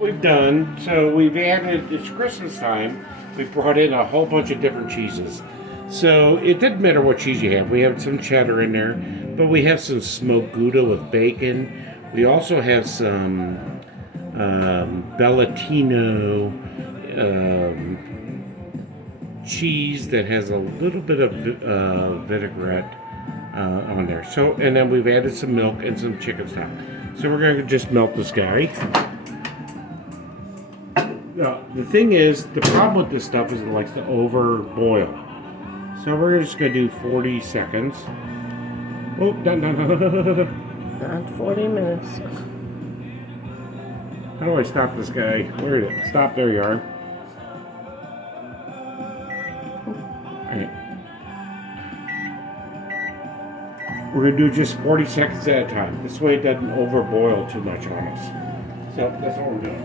We've done, so we've added, it's Christmas time, we brought in a whole bunch of different cheeses. So it didn't matter what cheese you have. We have some cheddar in there, but we have some smoked Gouda with bacon. We also have some Bellatino cheese that has a little bit of vinaigrette on there. So, and then we've added some milk and some chicken stock. So we're going to just melt this guy. Now, the thing is, the problem with this stuff is it likes to over boil. So we're just going to do 40 seconds. Oh, done. Not 40 minutes. How do I stop this guy? Where is it? Stop, there you are. Alright. We're going to do just 40 seconds at a time. This way it doesn't overboil too much on us. So that's what we're doing.